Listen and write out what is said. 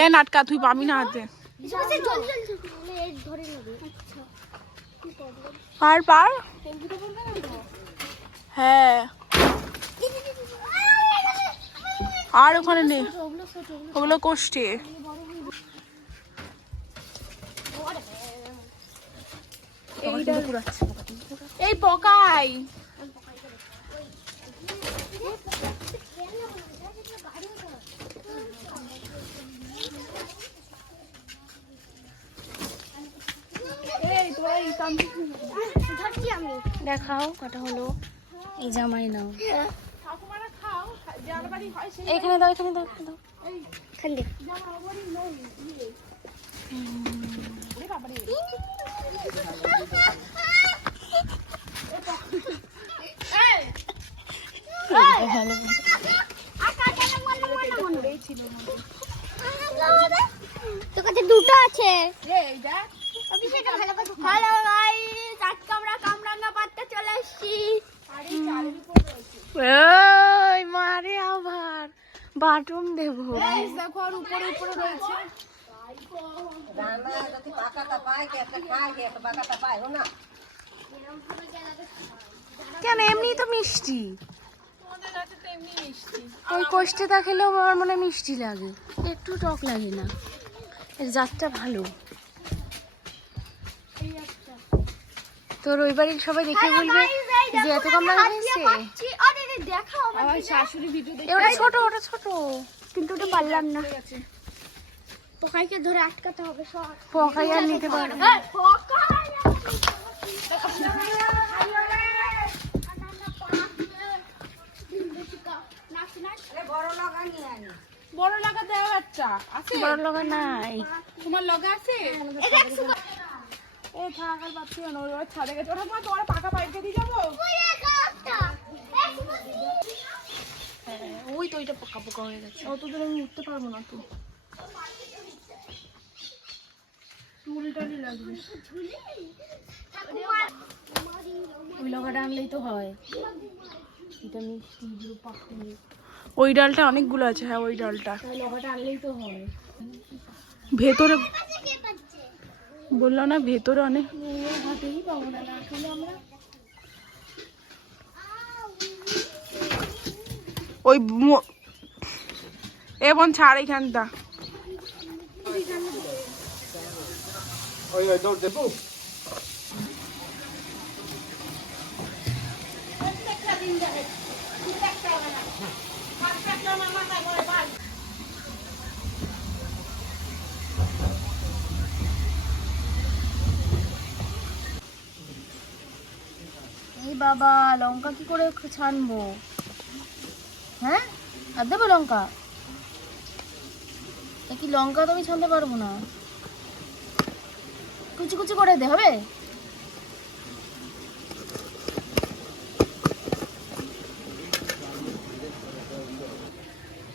এ নাটকা তুই পাবি না হাতে। পার পার। হ্যাঁ আর ওখানে নেই, ওগুলো কষ্টে। এই পকাই দেখাও কটা হলো। এই জামাই নাও, এখানে দাও, এখানে দাও, দাও। তোর কাছে দুটো আছে। হ্যালো গাইস, আজকে আমরা কামরাঙ্গা পাড়তে চলে এসেছি। ওই মারে আবার বাটন দেবো। দেখো আর উপরে উপরে রয়েছে। কেন এমনি তো মিষ্টি, তোমাদের কাছে তো এমনি মিষ্টি। ওই কোষ্ঠটা খেলেও আমার মনে হয় মিষ্টি লাগে, একটু টক লাগে না। এর জাতটা ভালো। তোর ওই বাড়ির সবাই দেখে বলবে যে এত কামড়া হয়েছে। আমার শাশুড়ি ভিডিও দেখে ওটা ছোট, ওটা ছোট, কিন্তু ওটা পারলাম না। পোকাইকে ধরে আটকাতে হবে সব। পোকাই আর নিতে পারবে না। বড় লাগা দেওয়া বাচ্চা আছে? বড় লগা নাই। তোমার লগা আছে? এই থাক আর পাচ্ছি না, ওই ছাদে গেছে। ওটা তোমার পাকা পাইপে দিয়ে যাবো। ওই তো ওইটা পোকা পোকা হয়ে গেছে। অত দূরে আমি উঠতে পারবো না তো, চুলটালি লাগবে। ওই লগাটা আনলেই তো হয়। এটা মিষ্টি পাখি। ওই ডালটা অনেকগুলো আছে। হ্যাঁ ওই ডালটা ওই লগাটা আনলেই তো হয়। ভেতরে বললো না, ভেতরে অনেক। হাতেই পাবো না আসলে আমরা। ওই এবং ছাড় এইখানটা। এই বাবা লঙ্কা কি করে ছানবো? হ্যাঁ আর দেবো লঙ্কা? তা কি লঙ্কা তো আমি ছানতে পারবো না। কুচি কুচি করে দে হবে।